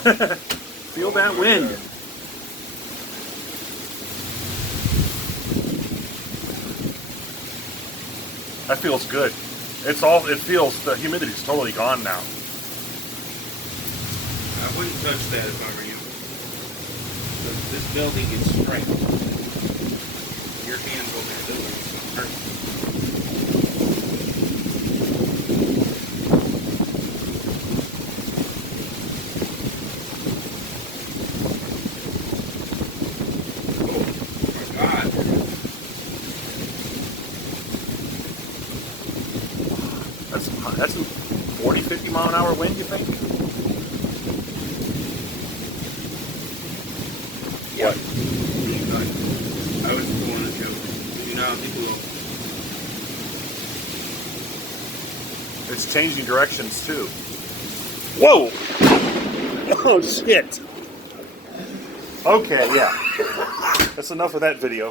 Feel that wind. That feels good. It feels, the humidity's totally gone now. I wouldn't touch that if I were you. This building gets striped. Your hands on that building is going to hurt. That's a 40, 50 mile an hour wind, you think? Yeah. I was going to joke. You know how people will... It's changing directions too. Whoa! Oh shit! Okay, yeah. That's enough of that video.